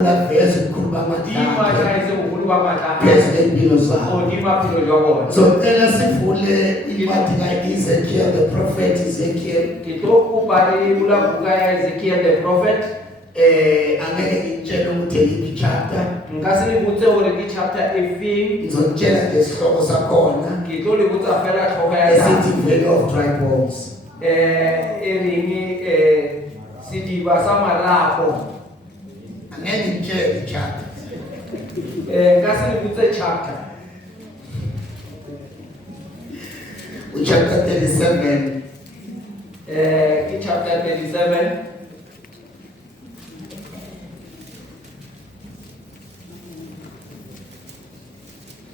vese ukukhuluma amandla ngempilo zabo. So tell sivule incwadi kaEzekiel the prophet Ezekiel. Ezekiel the prophet. Angeke ngitshele ukuthi yiphi chapter. Ngikasibutse hore ke chapter efeng. Ngizotshela ngesihloko sakhona. Ngitolibutsa fela hloko ya esithi Valley of Dry Bones. Eringi sidiba samarapo. Angeke ngitshele chapter. Ngikasibutse chapter. Chapter 37. Chapter 37.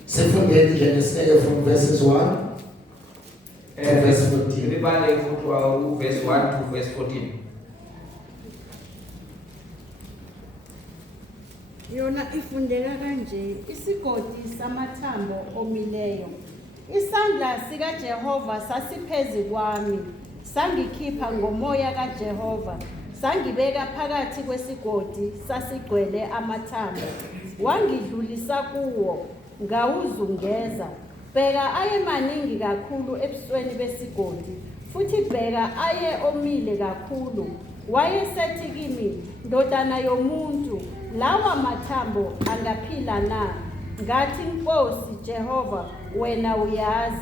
Second Genesis from verses 1 to verse 14. Verse 1 to verse 14. Yona ifundeka kanje, isigodi samathambo omileyo. Isandla sika Jehova sasiphezi kwami, sangikhipha ngomoya kaJehova, sangibeka phakathi kwesigodi sasigcwele amathambo. Wangidlulisa kuwo, ngawuzungeza. Bheka ayemaningi kakhulu ebusweni besigodi, futhi bheka aye omile kakhulu. Wayesethi kimi, ndodana yomuntu, lawa mathambo angaphila na? Ngathi, Nkosi Jehova, wena uyazi.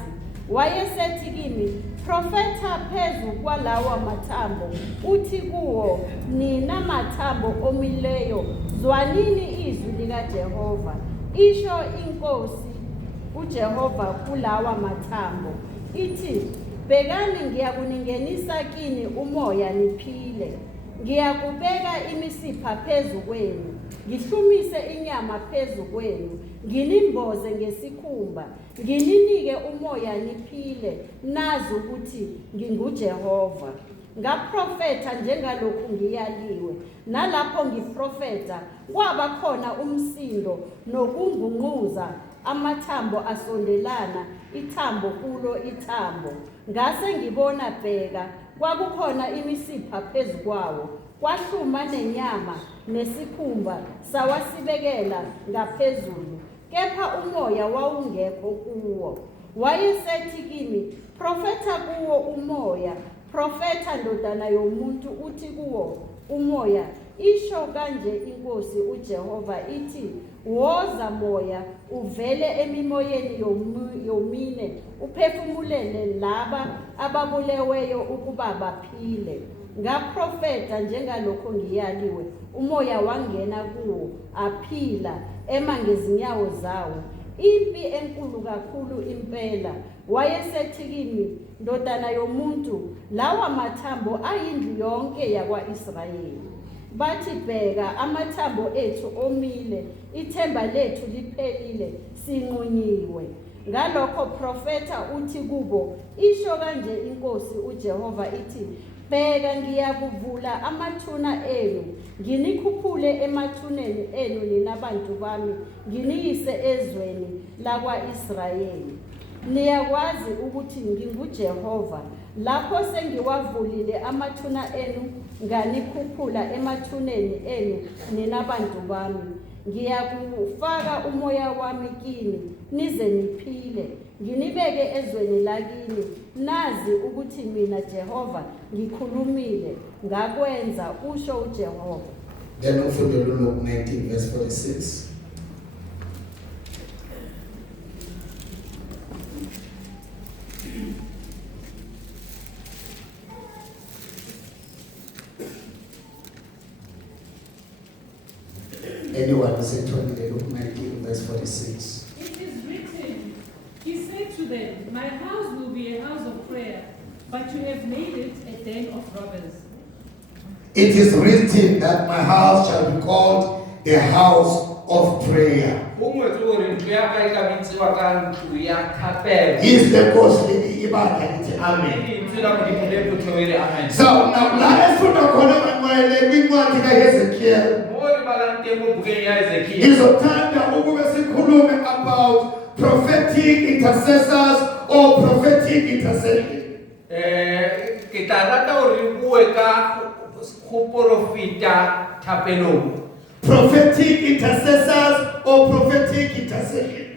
Wayesethi kimi, profeta phezu kwalawa mathambo, uthi kuwo, nina mathambo omileyo, zwanini izwi lika Jehova. Isho iNkosi uJehova kulawa mathambo, ithi, bhekani ngiyakuningenisa kini umoya niphile. Ngiyakubeka imisipha phezu kwenu, ngihlumise inyama phezu kwenu, nginimboze ngesikhumba, ngininike umoya niphile, nazi ukuthi nginguJehova. Ngaprofetha njengalokhu ngiyaliwe, nalapho ngiprofetha kwaba khona umsindo nokungungquza, amathambo asondelana, ithambo kulo ithambo. Ngase ngibona, bheka, kwakukhona imisipha phezu kwawo, kwahluma nenyama nesikhumba sawasibekela ngaphezulu, kepha umoya wawungekho kuwo. Wayesethi kimi, profetha kuwo umoya, profetha ndodana yomuntu, uthi kuwo umoya, isho kanje iNkosi uJehova ithi, woza moya, uvele emimoyeni yomine, uphefumulele laba ababuleweyo ukuba baphile. Ngaprofetha njengalokho ngiyaliwe, umoya wangena kuwo, aphila, ema ngezinyawo zawo. Impi enkulu kakhulu impela. Wayesethi kimi, ndodana yomuntu, lawa mathambo ayindlu yonke yakwa-Israyeli. Bathi, bheka, amathambo ethu omile, ithemba lethu liphelile, sinqunyiwe. Ngalokho profetha uthi kubo, isho kanje iNkosi uJehova ithi, bheka, ngiyakuvula amathuna enu, nginikhuphule emathuneni enu ninabantu bami, nginiyise ezweni lakwa-Israyeli. Niyakwazi ukuthi nginguJehova, lapho sengiwavulile amathuna enu, nganikhuphula emathuneni enu ninabantu bami. Ngiyakufaka umoya wami kini, nize niphile, nginibeke ezweni lakini. Nazi ukuthi mina Jehova ngikhulumile, ngakwenza, usho uJehova. Then ufunde Luke 19 verse 46. Anyone who said Luke 19 verse 46. It is written, he said to them, my house will be a house of prayer, but you have made it a den of robbers. It is written that my house shall be called the house of prayer. Is the costly ibada. Amen. So now let's put a corner when we want to Ezekiel. Is a time that we will about prophetic intercessors or prophetic intercession. Kita rata uri bueka kuprofita tapelo. prophetic intercessors or prophetic intercession.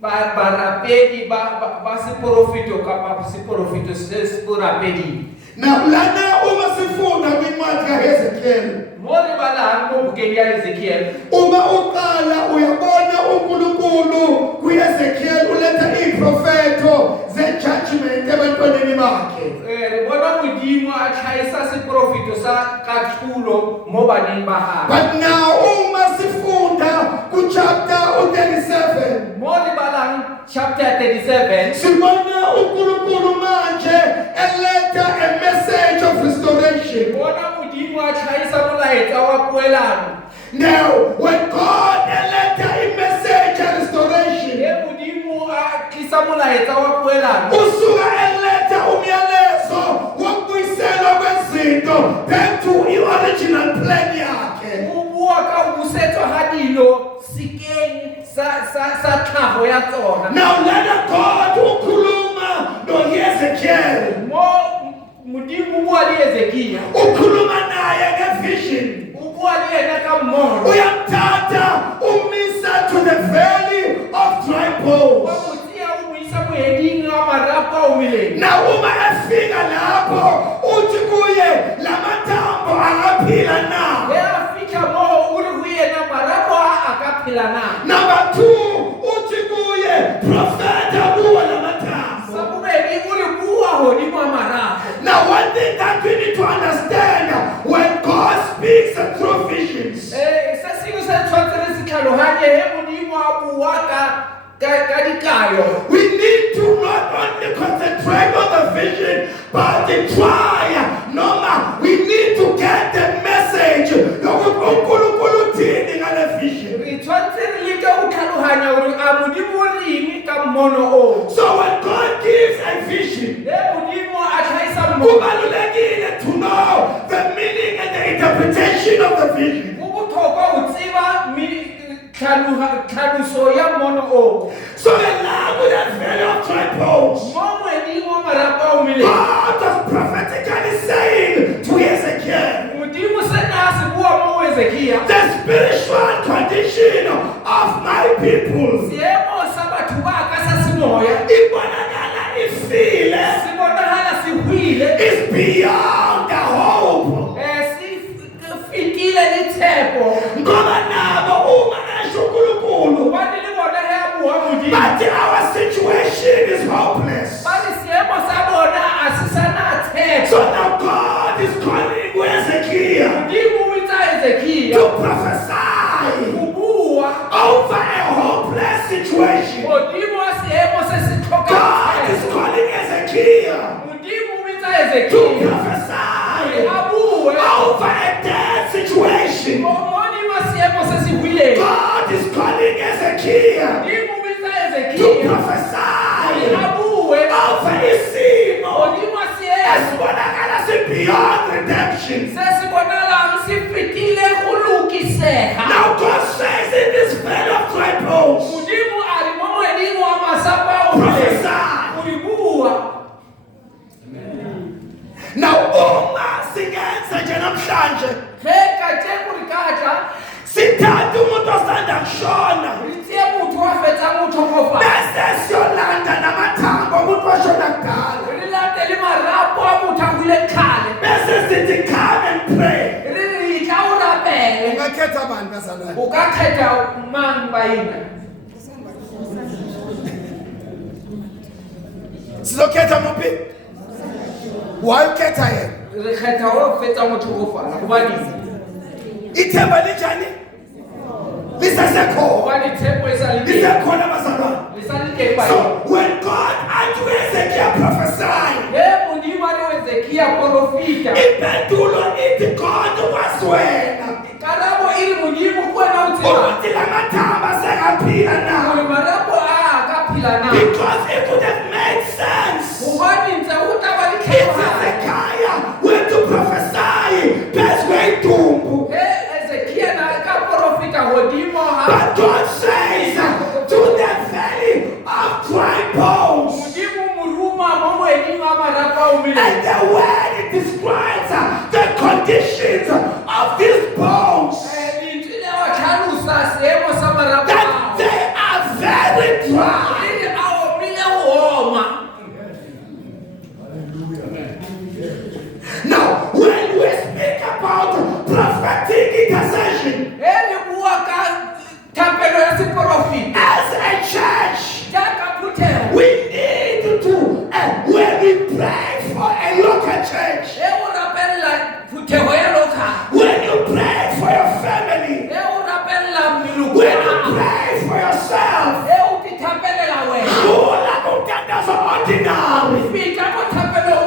Barapedi ba seprofito kapa seprofito se sporapedi. Now lana uma sifunda kwincwadi kaHezekiel. Mori bala ngo bukeni ya Ezekiel. Uma uqala uyabona uNkulunkulu kuHezekiel uletha iprofeto ze-judgment ebantwaneni bakhe. Bona Modimo a tlhaisa seprofito sa kathulo mo baneng ba gae. But now uma sifunda kuchapter 37. Mori bala chapter 37. Sibona uNkulunkulu manje eletha a message of restoration. Bona Modimo a tlhaisa molaetsa wa poelano. Now, when God elected a message of restoration, Modimo a tlisa molaetsa wa poelano. usuka eletha umyalezo wokubuyisela kwezinto back to the original plan yakhe. Ubua ka ubusetswa ha dilo sikeng sa tlhago ya tsona. Now let God ukhuluma noHezekiel. Modimo bua le Ezekiel. Ukhuluma naye ngevision. Ubua le yena ka mmono. Uyamthatha umisa to the valley of dry bones. Wa motia o moisa moeding wa marapo a omileng. Na uma efika lapho uthi kuye lamathambo angaphila na. Afika mo uri ho yena marapo a ka phela na. Number 2 uthi kuye profeta buwa lamathambo. Sa bobedi uri bua hodimo a marapo. Now one thing that we need to understand, when God speaks through visions, Se sengwe se tshwanetse re se tlhalohanye he Modimo a bua ka dikayo. we need to not only concentrate on the vision, but to try. We need to get the message. Re tshwanetse re leke go tlhalohanya gore a Modimo reng ka mmono o. So when God gives a vision, Modimo a tlhaisa mmono. kubalulekile to know the meaning and the interpretation of the vision. Go botlhokwa go tseba tlhaloso ya mmono o. So the Lord with that valley of dry bones, Mo moeding wa marapo a omileng. God was prophetically saying to Ezekiel, Modimo se na se bua mo Ezekiel. the spiritual condition of my people Seemo sa batho ba ka sa semoya ibonakala ifile, se bonahala se hwile. is beyond the hope. Se fetile le tshepo. Ngoba nabo uma esho uNkulunkulu Hobane le bona he a bua Modimo. but our situation is hopeless. Bale seemo sa bona a se sana tshepo. So now God is calling Ezekiel Modimo o bitsa Ezekiel to prophesy go bua over a hopeless situation. godimo a seemo se se tlhokang God is tshepo. calling Ezekiel Modimo o bitsa to Ezekiel prophesy a bue over a dead situation. modimo a seemo se se hwileng. God is calling Ezekiel Modimo o bitsa to Ezekiel prophesy a bue over isimo godimo a seemo esibonakala beyond redemption. se se bonalang se fetile go lokisega. Now God says in this valley of dry bones, Modimo a re mo moeding wa masapa o prophesy. o di bua. Now uma singenza nje namhlanje Ge kajeko re ka tla sithatha umuntu osanda kushona re tsie motho wa fetsang go tlhokofa. bese siyolanda namathambo umuntu washona kudala, Re latele marapo a motho a hwileng kgale. bese sithi come and pray. Re re tla o rapele. Ungakhetha abantu bazalwane. O ka kgetha mang baina. Sizokhetha muphi? Wayekhetha yena. Re kgetha o fetsang go tlhokofala gobane Ithemba linjani? Lisesekhona. gobane tshepo e sa le teng. Lisekhona bazalwane. Le sa le teng baina. So when God unto Ezekiel prophesied, Ge Modimo a re o Ezekiel profita. impendulo ithi God was wena. Karabo e re Modimo ke wena o tsebang Ukuthi lamathamba sekaphila na. gore marapo a ka phela na. Because it would have made sense Gobane ntse go tla ba if ditlhaloganyo. Hezekiah were to prophesy phezu kwedumbu. Ge Ezekiel na ka profita godimo ga But God says to the valley of dry bones. Modimo moruma mo moeding wa marapo a omileng. And the word it describes the conditions of this bone. prophetic intercession. As a church, we need to, when we pray for a local church, when you pray for your family, when you pray for yourself, ordinary,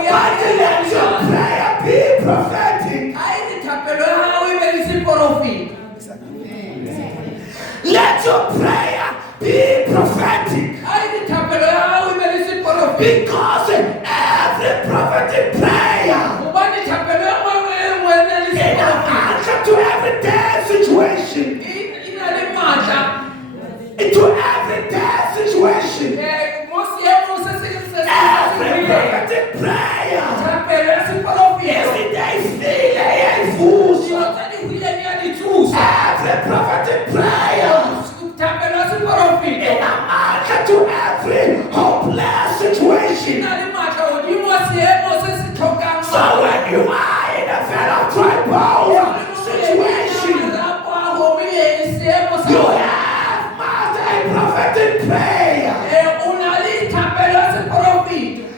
but let your prayer be prophetic. Let your prayer be prophetic. Because every prophetic prayer is an answer to every dead situation. Into every dead situation. Every prophetic prayer is every prophetic prayer in an answer to every hopeless situation. So when you are in a very tribal situation, you have mastered a prophetic prayer.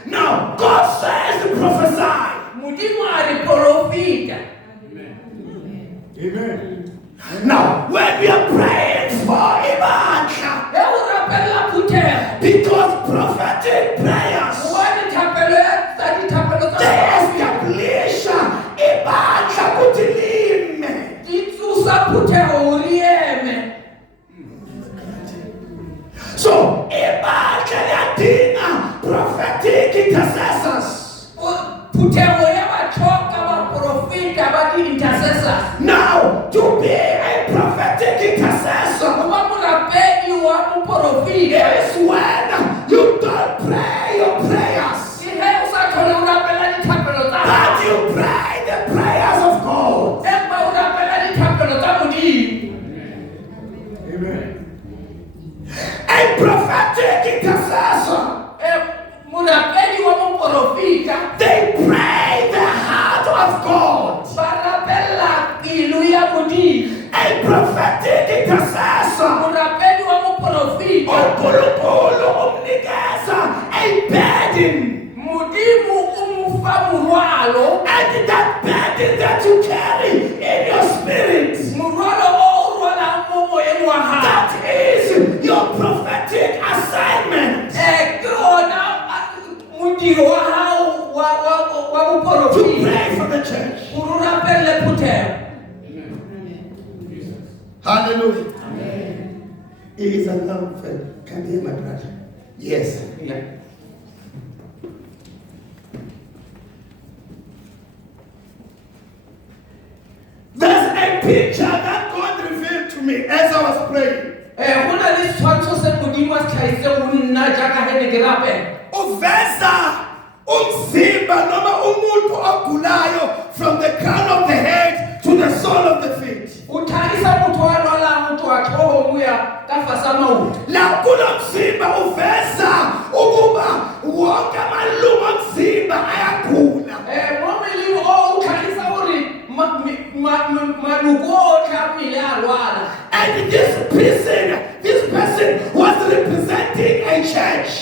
Now, God says to prophesy. Amen. Now, when we are praying for Ibacha, because prophetic prayers, they establish Ibacha Kutilime. So, Ibacha Latina prophetic intercessors. Now, to be a prophetic intercessor is when you don't pray your prayers, but you pray the prayers of God. Amen. A prophetic intercessor, they pray the heart of God. A prophetic intercessor, a burden. And that burden that you carry in your spirit, that is your prophetic assignment. To pray for the church. Hallelujah. Amen. He is an unfair. Can you hear my brother? Yes. Yeah. There's a picture that God revealed to me as I was praying. Uveza umzimba noma umuntu ogulayo from the crown of the head to the sole of the feet. La kulo mzimba uveza ukuba wonke amalungu omzimba ayagula. And this person was representing a church.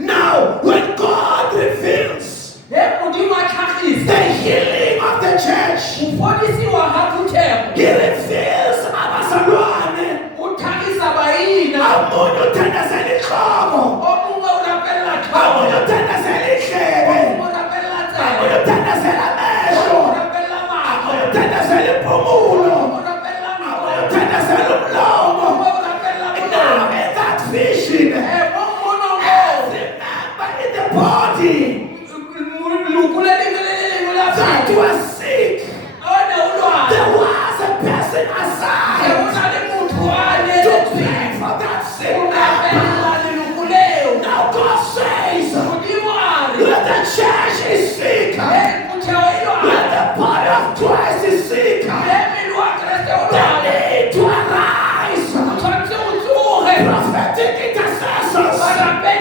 Now, when God reveals the healing of the church, He reveals Abasalwane, Amunyu Tendazeli Komo, Amunyu Tendazeli Shebe, Amunyu Tendazeli Amesho, Amunyu Tendazeli Pomulo, Amunyu Tendazeli Mlomo. Now in that vision, every member in the body that was sick, there was a person assigned to pray for that sick member. Now God says, when the church is sick, when the body of Christ is sick, they need to arise. Prophetic intercessors who will pray,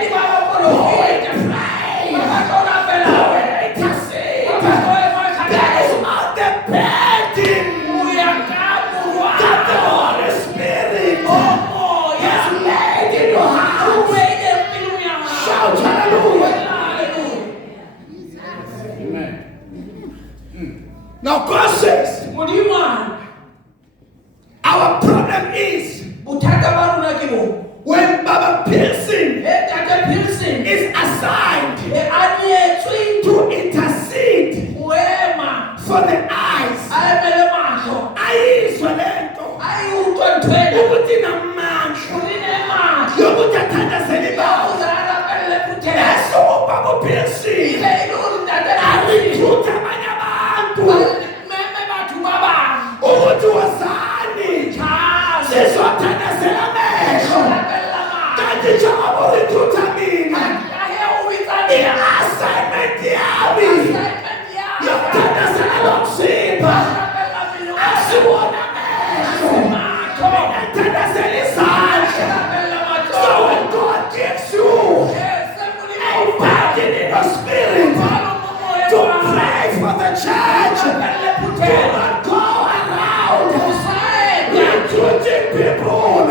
who will intercede. There is Moses, Modimo our problem is bothata ba rona ke bo when Baba Pearson Tata Pearson is assigned a neetswe to intercede go ema for the eyes. a emele mahlo Ayizwe lento a e utlwa ntho ena ukuthi namandla o ne mahlo yokuthi athandazele ya ibaba. go zara pele puthela Yesu Baba Pearson ile ile o ntate arithutha abanye abantu meme batho ba bang ukuthi wazani sizothandazela amehlo kanti njengoba urithutha mina i-assignment yami yokuthandazela lo mzimba asiwona amehlo mina thandazela izandla. So when God gives you a burden in your spirit to pray for the church, do not go around recruiting people.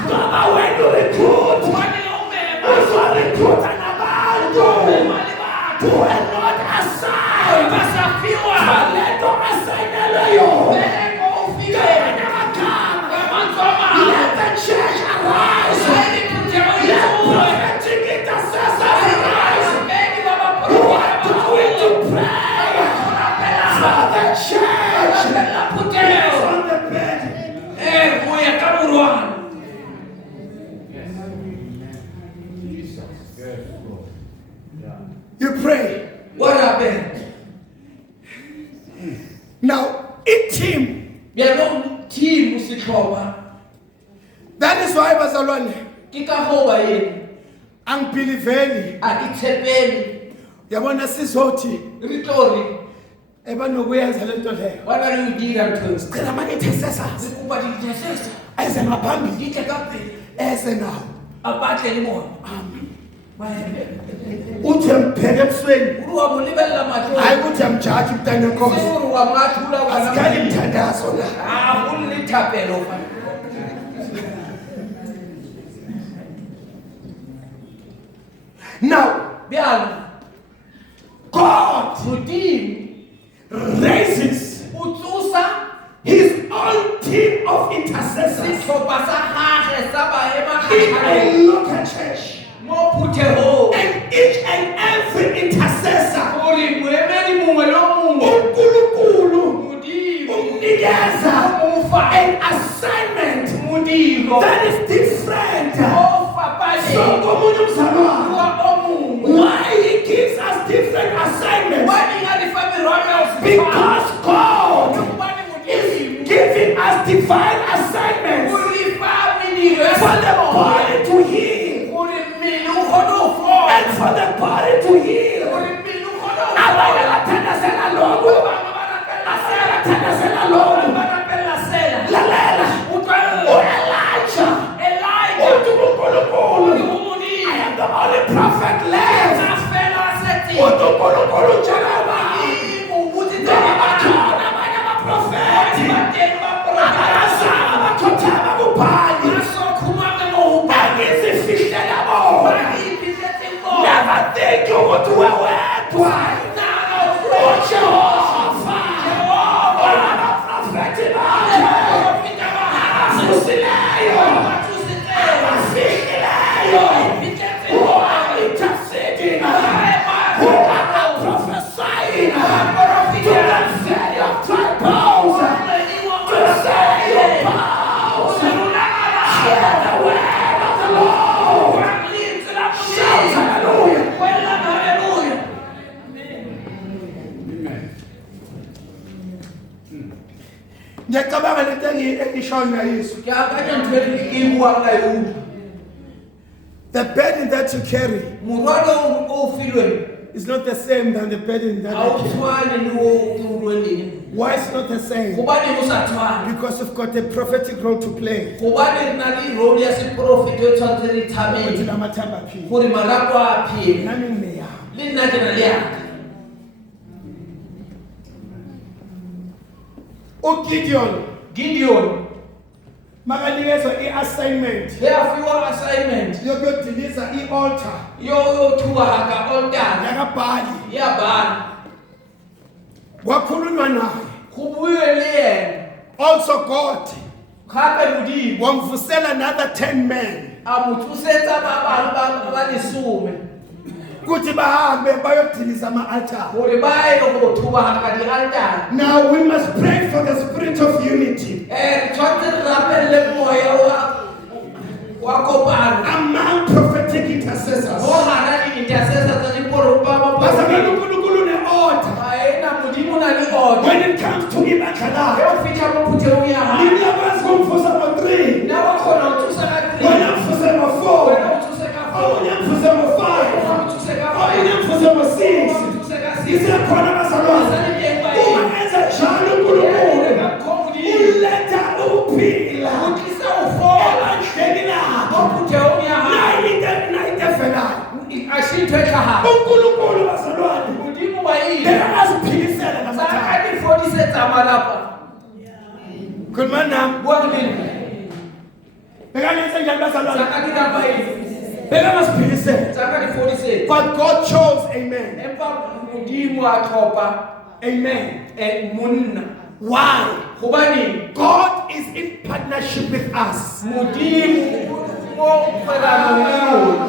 Ngoba when you recruit, uzorecruita nabantu who are not assigned. Balento assignelweyo. Ngamanye amagama, let the church arise. Let prophetic intercessors arise who are going to pray for the church. It's on the bed. You pray. What happened? Now, each team. Bjalo team usihloma That is why bazalwane ke ka go ba yena angibeliveli a itshepeni yabona sizothi re tlore ebanokuyenza lento leyo. wana le dira ntho Cela ama-intercessors se kuba di tshesa eze ngaphambili di tle ka pele eze nawo a batle le bona uthi mbheke ebusweni uri wa mo lebella matlo hayi ukuthi amjaji mntana se enkosi uri wa mathula wa asikali mthandazo la. a go le thapelo fa Now bjalo God modimo raises utsusa his own team of intercessors setlhopha sa gage sa baema in kgatlhanong a local church, mo phuthegong and each and every intercessor gore moemedi mongwe le mongwe uNkulunkulu modimo umnikeza ufa an assignment modimo that is different. o fapaneng So komunye umzalwane, wa o mongwe why he gives us different assignments? wa dinga di fa merwalo ya Because God Hobane is modimo giving us divine assignments o re fa mediro ya for the semoya body to heal gore mmele o kgone go fola and for the body to heal. gore mmele o kgone go Abanye fola bathandazela ba lokhu, bangwe ba rapella abanye sela bathandazela ba lokhu. bangwe ba rapella sela Lalela, utlwella u-Elijah Elijah uthi kuNkulunkulu, o I modimo am the only prophet left. na fela setse Uthi uNkulunkulu njengoba modimo uthi ngoba bakhona abanye abaprofethi abazama bakhothama kubhali bangizifihlela bona. Never think ukuthi wewedwa. uJehova abaprofethi bakhe abavusileyo abafikileyo who are interceding, who are prophesying to the city of dry bones, to say your bones, hear the word of the Lord. Shout hallelujah. Ngiyacabanga lento engishoyo ngayiso. The burden that you carry is not the same than the burden that I carry. Why it's not the same? Because you've got a prophetic role to play. Ukuthi lamathamba aphile. Nami ngiyami. Gideon, Makanikezwa i-assignment yafiwa assignment yokuyodiliza i-altar yoyothubaka altari yakabhali. yabhali Kwakhulunywa naye go buwe le yena Also God gape modimo wamvusela another 10 men a mo tsosetsa ba bang ba lesome ukuthi bahambe bayodiliza ama-altar. gore ba ye go thuba ka di-altara. Now we must pray for the spirit of unity Re tshwanetse re rapelele moya wa kopano among prophetic intercessors. mo gana di-intercessor tsa diporopa Bazalwane, uNkulunkulu ne-order. ena modimo na le order When it comes to ge ibakhalaya, o fitlha mo phuthegong ya gae nini yakwazi ukumvusa ngo-3, nna wa kgona go thusa ka wena mvuse wena ngo-4, o thuse ka omunye mvuse ngo-5, o thuse ka omunye mvuse ngo-6. thuse ka Isekhona bazalwane, uma enza njalo uNkulunkulu uletha ukuphila utlisa ufola ebandleni lakho. mo phuthegong ya gae Nayi into efelayo. a se ntho e tlhagago uNkulunkulu bazalwane modimo wa eng yena aziphilisele tsa ngamathanda. ka difodisetsa malapa Khuluma nami. bua lena Bekangenze njani tsa bazalwane? ka dirapa eng Bekangasiphilisele. tsa ka difodisetsa But God chose, amen. empa modimo a tlhopha Amen. monna Why? gobane God is in partnership with us. modimo mo kgweranong le rona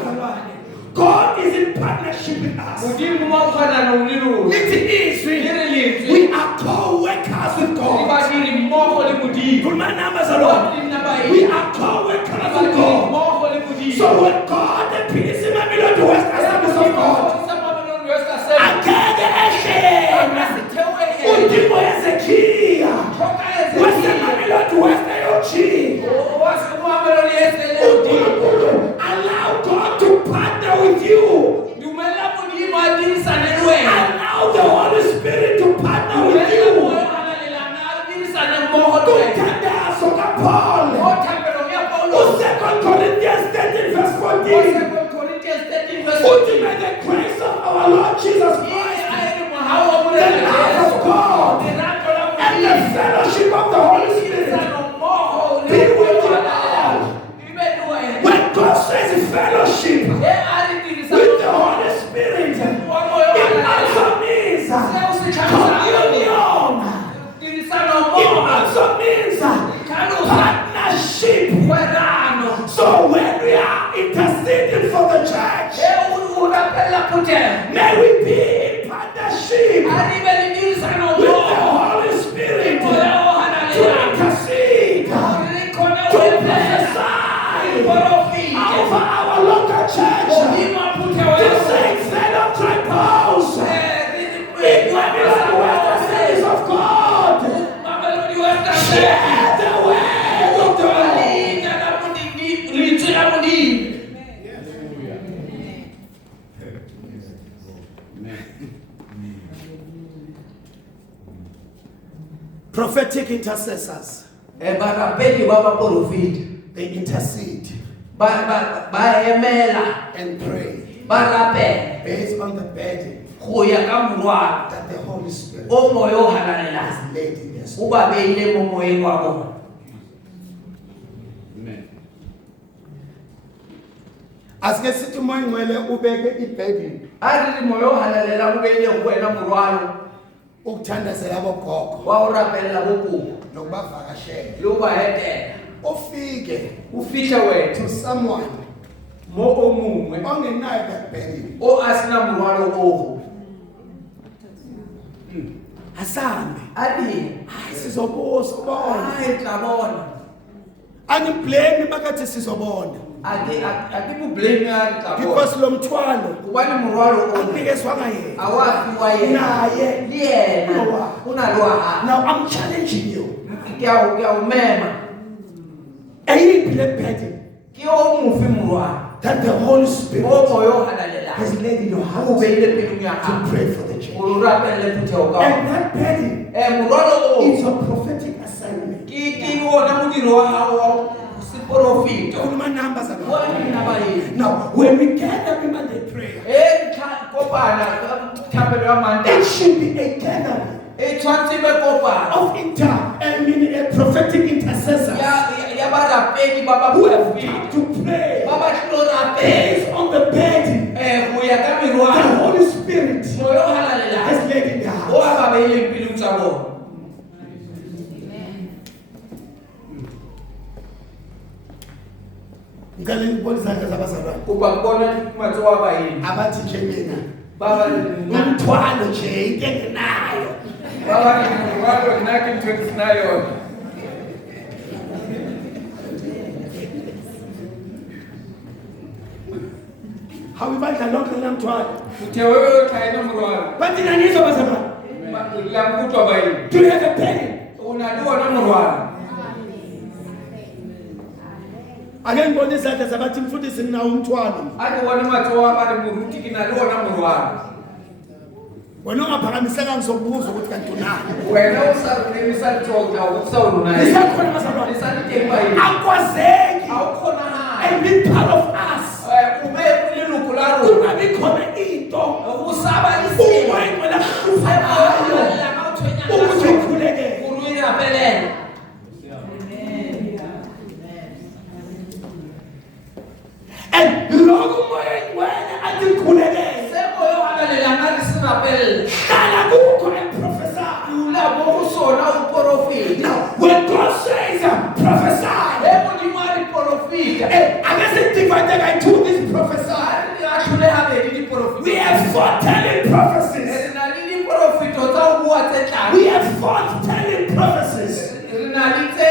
God is in partnership with us. modimo mo kgweranong le rona Lithi izwi, le re lentswe we are co-workers with le God. badiri mmogo le modimo Khuluma nami bazalwane. We are co-workers with God. mmogo le modimo So when God appears in Mamelodi West Assemblies of God, akeke ehlele udimo Hezekiah waseMamelodi West ayojika. uNkulunkulu, allow God to partner with you. Allow the Holy Spirit to partner with you. Kuthandazo kaPaul, 2 Corinthians 13 verse 14. Uthi, may the grace of our Lord Jesus Christ, the love of God, and the fellowship of the Holy Spirit be with you all. When God says fellowship with the Holy Spirit, it also means communion. It also means partnership. So when we are interceding for the church, may we be in partnership with the Holy Spirit to intercede, to prophesy over our local church, to say fellow tribals in Mamelodi West Assemblies of God, share the word of the Lord. Prophetic intercessors, barapedi ba baporofiti they intercede ba emela and pray ba rapela based on the burden go ya ka morwalo that the Holy Spirit o moya o halalela has laid in their spirit. o ba beile mo moyeng wa bona. Asike sithi umoya ngcwele ubeke iburden a re re moya o halalela o beile go wena morwalo ukuthandazela abogogo wa o rapelela bokobo nokubavakashela le o ba etela ufike o fitlhe wena to someone mo o mongwe ongenayo that burden o a sena morwalo oo asambe a dile sizobusa ubona a e tla bona angiblame makathi sizobona a ke mo blame a re tla bona because lo mthwalo gobane morwalo o anikezwanga yena a wa fiwa yena naye. le yena o na le wa gae. Now I'm challenging you. ke a o mema Ayiphi le burden ke o mofe morwalo that the Holy Spirit o moya o halalela has laid in your o heart beile pelong ya to gago pray for the church. o lo rapelele phuthego ka And that burden morwalo is o a prophetic assignment. ke ona modiro wa gago wa seporofita Khuluma numbers about wa dina ba eng now, when we gather in Monday prayer, e kopana thapelo ya it manta should be a gathering e tshwantse be kopana of prophetic intercessors ya barapedi ba ba who have profita come to pray ba ba tlo rapela based on the burden go ya ka the merwalo Holy Spirit moya o halalela has laid in their o hearts. a ba beile pelong tsa bona ngicela ngibone izandla zabazalwane Uba kubona matso wa bayini. abathi nje mina Baba umthwalo nje into engenayo. baba wako naki mtu scenario. Hawibandla lonke namthwalo. Uthe wewe kaina mrwala. Bathi nanizo bazalwane. La mkutwa bayini. Do you have a penny? Unajua na mrwala. Ake ngibone izandla zabathi mfundisi nginawo umthwalo. Ake wona matso wa bali muruti kinaliwa na mrwala. Wena ungaphakamiseka ngizokubuza ukuthi kanti unani. Wena usakunemisa tsoka usawulu naye. Isakhona bazalwane. Isandike bayini. Akwazeki. Awukhona ha. And be part of us. Ube kulilungu la ro. Kungabi khona into. Usaba isimo. Wena kufayo. Ukuthi ukhuleke. Kuruya pelele. And lokho moyeni wena athi khuleke. Semoyo wakalela ngani sinapelele. Hlala kukho and prophesy. Ulabo kusona uprofeti. Now, when God says prophesy, Ebo di mari profita. I guess it divided into this prophesy. Ashule habe di profita. We have foretelling prophecies. Na lili profito za ubuwa tetla. We have foretelling prophecies. Na lite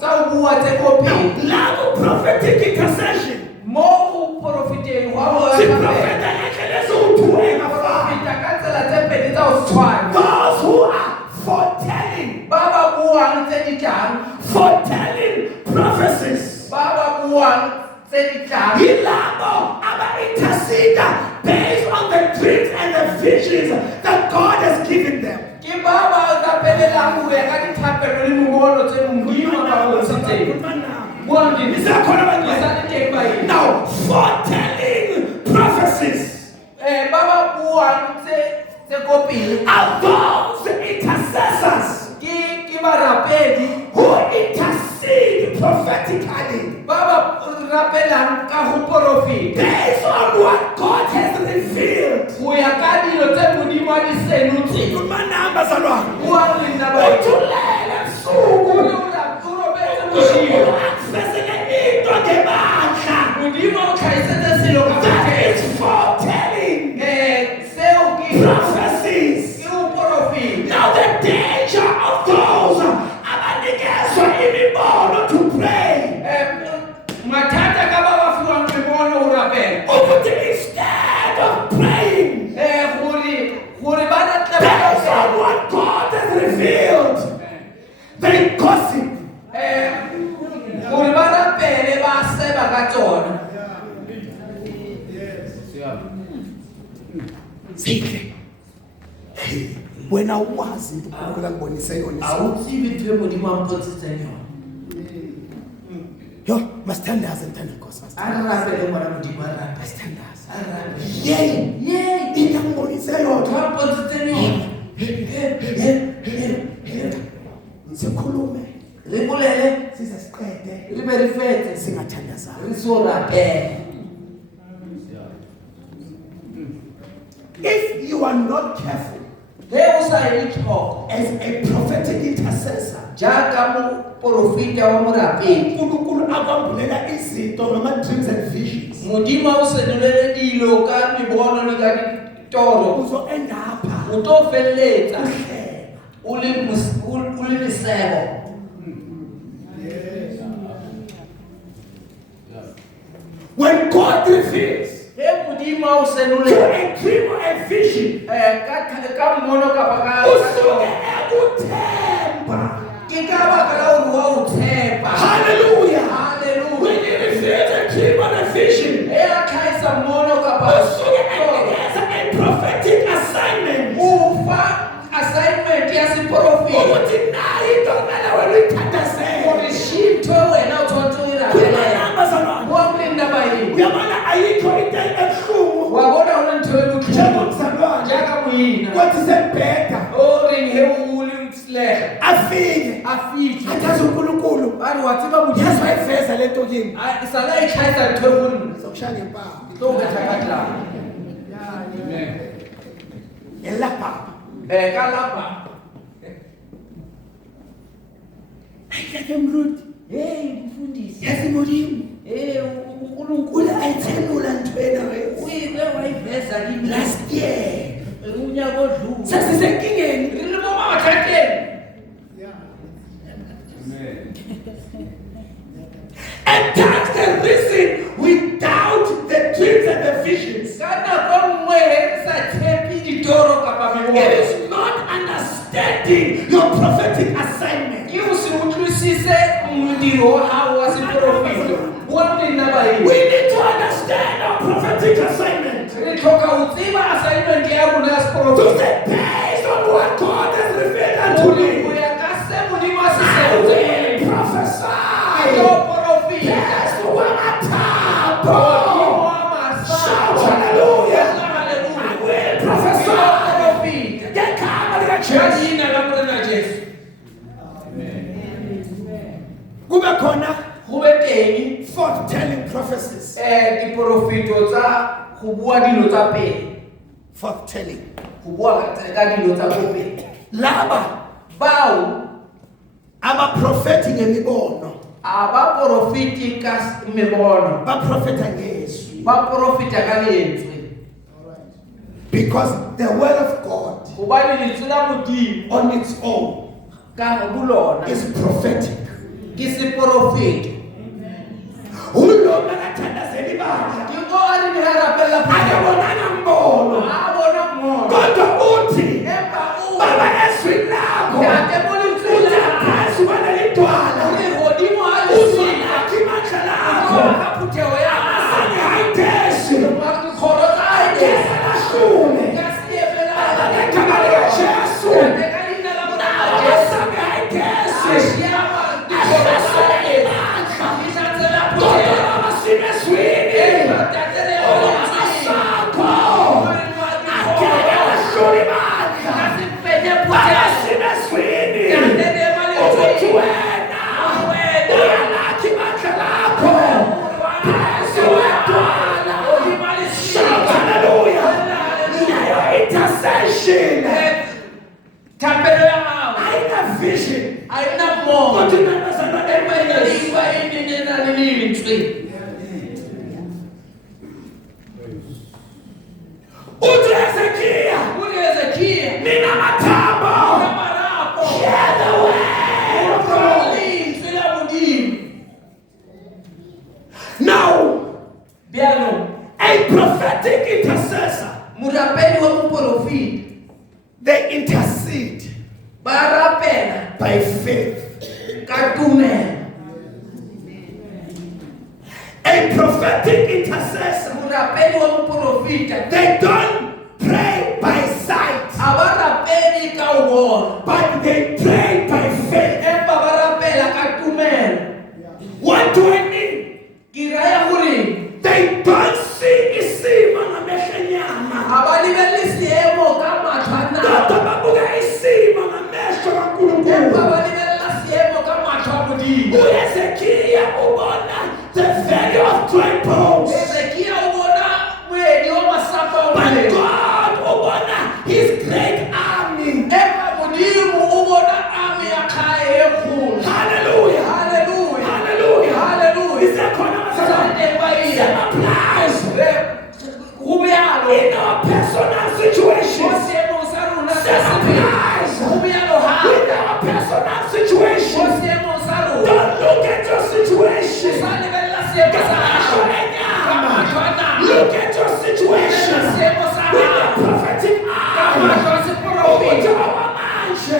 za ubuwa tekopi. Now, prophetic intercession. Mo profite wao. Si prophet anakeleza utuweka fa. Itakatsela tempe za uswani. Those who are foretelling. Baba buwa ntedijana. Foretelling prophecies. Baba buwa ntedijana. Ilabo aba-intercede based on the dreams and the visions that God has given them. Ki baba ukapelela nguwe kati tapelo limubono tse mungima ba usite. Mwandi Isakhona abantu. isandike bayi. Now, foretelling prophecies Baba buwa tekopi. are those intercessors Ki barapedi. who intercede prophetically Baba rapela ka ho profit. based on what God has revealed. Uya kadi lo tse modimo di senuti. Umanamba zalwane. Buwa linda bayi. Uthulele ebusuku. Ula turobete mushiro. Akufezele into ngebandla. Modimo ukhayisete silo ka. That is foretelling Seo ki prophecies. profit. Now the danger of those abanikezwa imibono to pray. Matata kaba wafiwa mbono urapela. Ukuthi instead of praying Huri bana based on what God has revealed, they gossip. Huri bana pele baseba katsona. Sihle. Wena uwazi into uNkulunkulu akubonise yona. Awutsibi ntwe modimo ampotsitse yona. Yo, masithandaze mthanda Nkosi, masithandaze. Arapele mwana modimo arapele. Masithandaze. Arapele. Yey, into akubonise yona. Ampotsitse yona. Sikhulume, Libulele. size siqede, Libe rifete. singathandazana. Risorapele. If you are not careful He usayili choko. as a prophetic intercessor, Jaka mu profita wa murapeli. uNkulunkulu akwambulela izinto ngama-dreams and visions. Modimo usenulele dilo ka mibono le ka ditoro. Uzoenda apha O to felletsa uhleba. o le lesego. When God reveals He modimo to usenulele a dream or a vision, ka mmono ka baka. usuke ekuthemba. Ke ka baka la o wa o tshepa. Hallelujah. Hallelujah. When he reveals a dream or a vision, He a khaisa mmono ka baka. usuke enikeza a prophetic assignment. Ufa assignment ya si profit. Ukuthi nayi into kumele wena uyithandazele. Uri shito wena uthotho ira. Kumanamba zalwane. Wamlinda bayi. Uyabona ayikho into ebuhlungu Wabona unanthwe ukuthi njengomzalwane jaka muyina. kwathi sembheda Ori he uli mslehe. afike Afiki. athaze uNkulunkulu Bani watsiba mudimo. yazayiveza lento kimi Isala ikhaisa thwebuni. sokushaya ngempama To bethabatla. elapha Kalapha. ayike mrudi Hey mfundisi. yazi modimo uNkulunkulu ayithenula ntwena uyike wayiveza kimi last year unyaka odlule sasisenkingeni rilimo mabathatheni and that's the reason we doubt the dreams and the visions. kana komwe sa tshepi ditoro kapa It mibono is not understanding your prophetic assignment. ke usiutlisise umndiro hawo wasiprofito wamina bayi We need to understand our prophetic assignment. rithoka utsiba assignment yakho To nasiprofito say based on what God has revealed unto me, I will prophesy. Yes, one attack. Shout hallelujah. I will prophesy. Get calm in the church. Kube khona forth-telling prophecies. diprofito tsa go bua dilo tsa pele Forth-telling. go bua ka dilo tsa pele Laba bao abaprofeti ngemibono abaprofiti ka mibono baprofeta ngesu, baprofita ka lentswe because the word of God gobane lentswe la modimo on its own ka bolona is prophetic. ke seprofito Ulo makathandazela ibandla ke go a re di harapela akabonanga mbono a bona mo kodwa uthi empa o baba ezwini lakho ntate mo lentswe la uyaphasi banelidwala le godimo a le uzolakha imandla lakho ka putheo ya asanye hayiteshi khoro tsa ide ashume ka siefela ngegama likajesu ka lina la bona asame hayiteshi asiyama dikhoro tsa ide ishatsela putheo kodwa abasime ezwini amasakho akebe ashula ibandla abasime ezwini ukuthi wena uyalakha ibandla lakho phezu kwedwala. Shout hallelujah. Nayo intercession Tapelo ya hao ayina vision haina moyo kodwa inamazalwa emayezi. inalingwa inene na lilintswe Uthi Hezekiya uHezekiya nina mathambo marapo hear the word of God. lilintswe la modimo Now bjalo a prophetic intercessor, morapedi wa moprofita they intercede ba rapela by faith. ka tumelo A prophetic intercessor, morapedi wa moprofita they don't pray by sight, a ba rapedi ka o bona but they pray by faith. empa ba rapela ka tumelo What do I mean? ke raya gore They don't see isimo ngamehlo enyama, a ba lebelele seemo ka matlho a nako kodwa babuka isimo ngamehlo empa kaNkulunkulu. ba lebelela seemo ka matlho a modimo uHezekiya ubona the value of dry bones, Hezekiya o bona moedi wa masapo a but molemo God ubona his great army. empa modimo o bona ame ya kgae e kgolo Hallelujah. Hallelujah. Hallelujah. Hallelujah. Isakhona abazalwane. Sante ba iya. Applies go bjalo in our personal mo situations. seemong sa rona sa Applies go bjalo in gape our personal mo situations. seemong sa rona Don't look at your situation. sa lebelela seemo sa Ngamehlo gago ka enyama. matlho a nako Look at your situation seemo sa with the gago prophetic ka eye. matlho a seprofita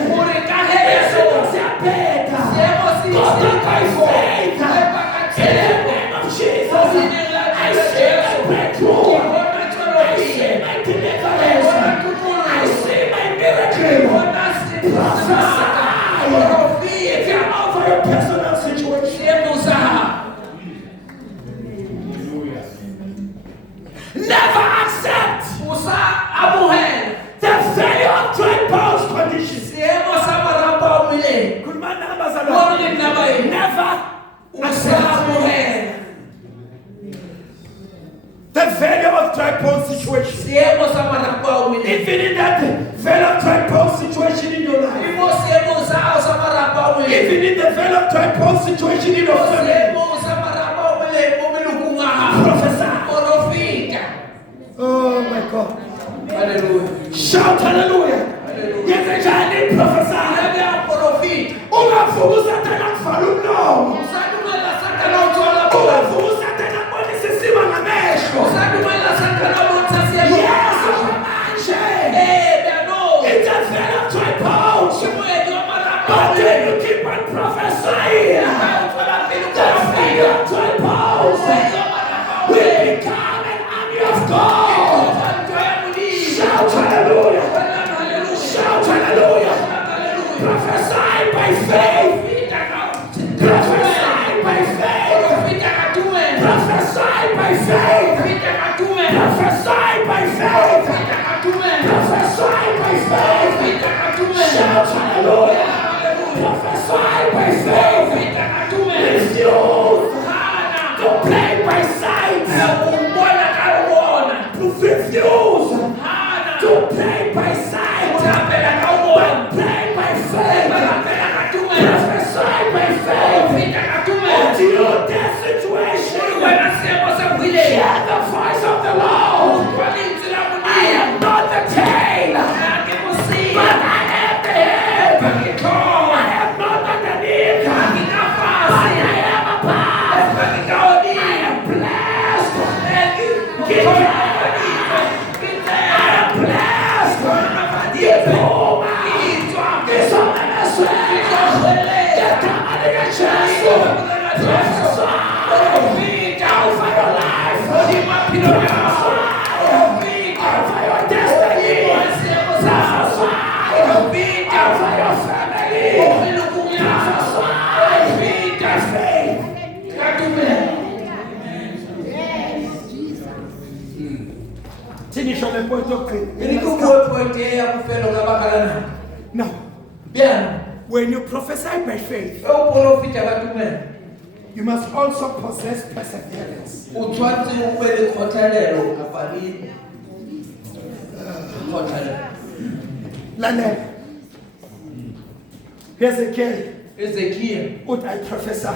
gore ka heleso seemo se God, by faith, empa ka in the tshepo name of Jesus, I see my breakthrough. I see my deliverance. I see my miracle. Prophesy. If you're over your personal situation, never accept the value of dry bones conditions. Kulmana abazalwane. Never accept the value of dry bone situation. Even in that value of dry bone situation in your life, even in the value of dry bone situation in your family, by faith. Prophesy by faith. Prophesy by faith. Prophesy by faith. Prophesy by faith. Shout hallelujah. Prophesy by faith. Refuse to play by sight. Refuse to play by sight. But play by faith. Prophesy by faith. Into your death situation. Hear the voice of the Lord. I am not the tail, but I am the head. I am not underneath, but I am above. I am blessed. Get I am blessed. Get home. Get on the message. Get on the chest. Prophesy over your life. Prophesy over your destiny. Prophesy over your family. Now, when you prophesy by faith, you must also possess perseverance. Ezekiel, what I prophesy.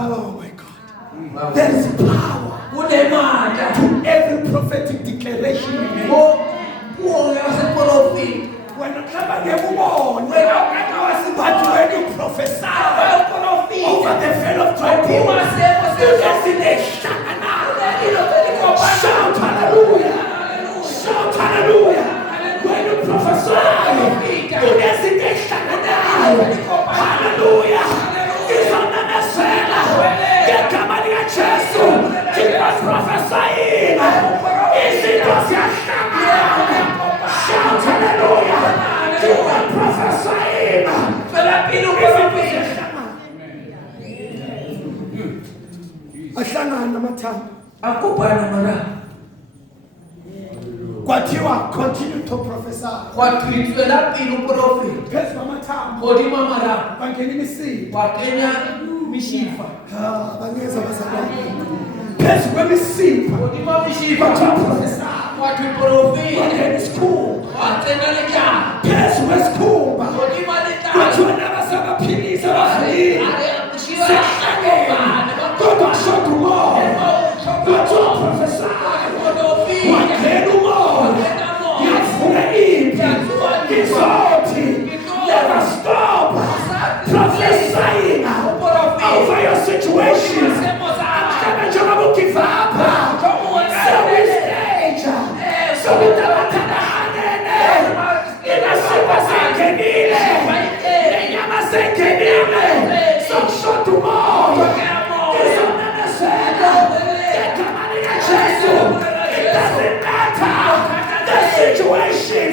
Oh my God. There is power to every prophetic declaration you make. When you prophesy over the veil of trouble, shout hallelujah. Shout hallelujah. When you prophesy, hallelujah. It's on the Messiah. Get come on your chest. Keep us prophesying. Is it us shout hallelujah. Keep on prophesying. Continue to prophesy. Never stop prophesying over your situation. So we stage. So we it doesn't matter the situation.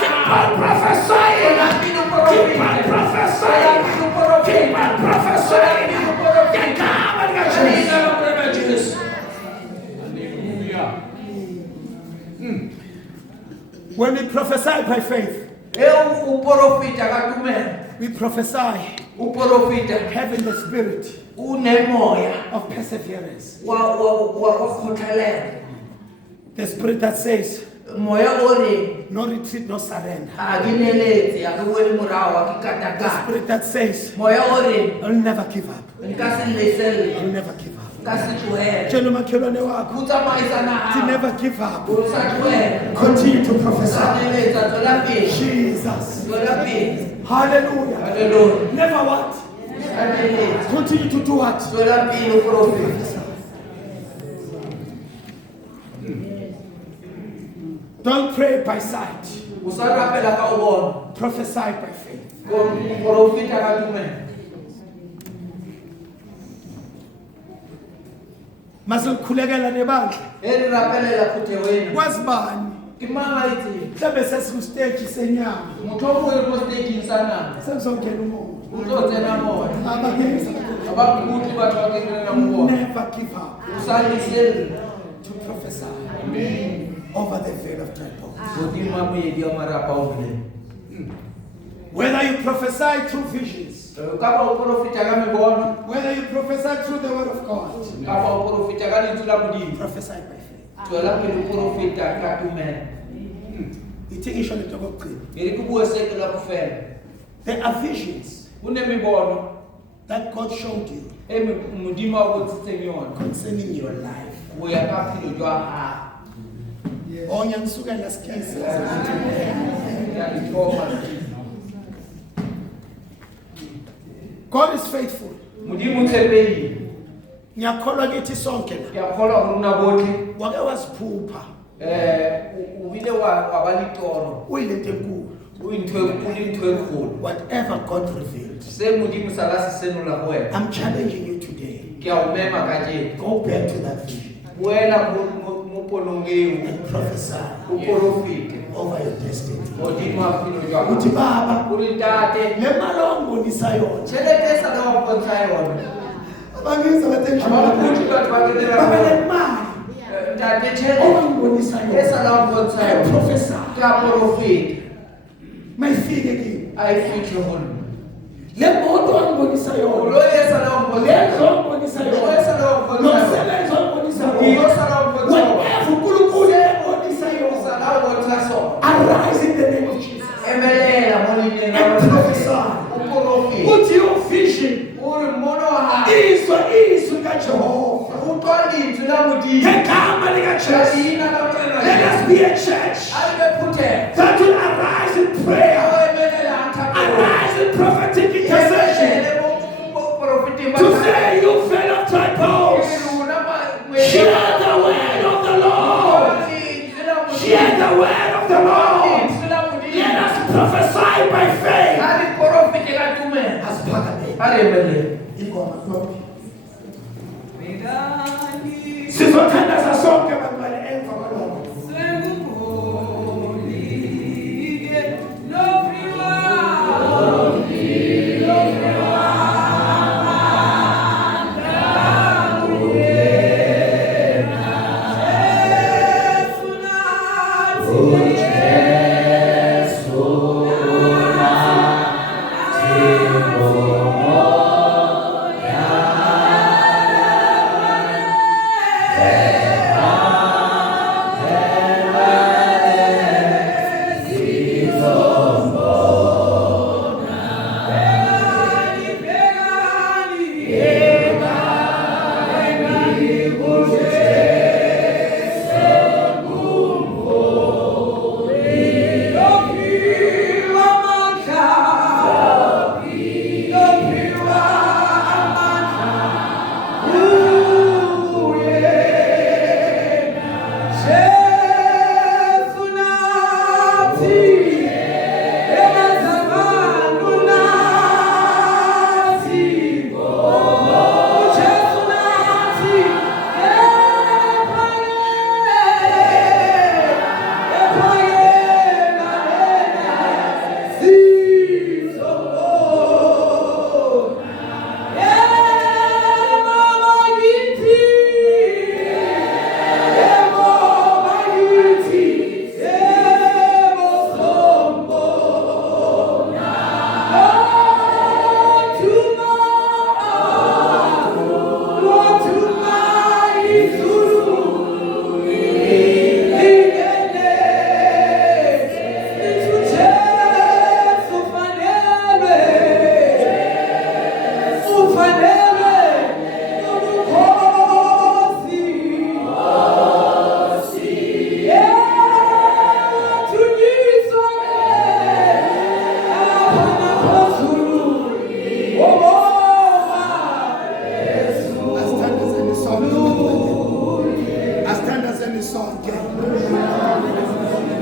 Keep on prophesying. Keep on prophesying. Keep on prophesying. When we prophesy by faith, we prophesy having the spirit of perseverance. The spirit that says, no retreat, no surrender. The spirit that says, I'll never give up. I'll never give up. Never give up. Continue to prophesy. Jesus. Hallelujah. Never what? Continue to do what? Don't pray by sight. Prophesy by faith. Mazokhulekela nebandla. Kwazi bani? Mhlawumbe sesikustage senyama. Sengizongena umoya. Never give up. To prophesy over the veil of dry bones. Whether you prophesy through visions, whether you prophesy through the word of God, prophesy by faith. There are visions that God showed you concerning your life. God is faithful. Ngiyakholwa kithi sonke la. Wake wasiphupha. Uyilento enkulu. Whatever God revealed. I'm challenging you today. Go back to that vision. And prophesy over your destiny. Uthi baba, le malongo nisayona. Abangisa bathenjwa. Prophesy. Mayifike kimi. Ayifike hona. Le moto angibonisa yona. Lo yesa la ngibonisa. Le ngibonisa yona. Lo yesa la ngibonisa. Lo sebenza ngibonisa yona. Lo sala ngibonisa. Whatever uNkulunkulu ebonisa yona. Sala ngibonisa so. Arise in the name of Jesus. Emelela molini na prophesy. Uprofeti. Uthi your vision. Uri mono ha. Izwi kaJehova. Uqondile lamudini. Ngegama likaJesu. Let us be a church that will arise in prayer. Arise in prophetic intercession. To say, you fell of dry bones. Share the word of the Lord. Share the word of the Lord. Let us prophesy by faith. As Pagade. Sizothanda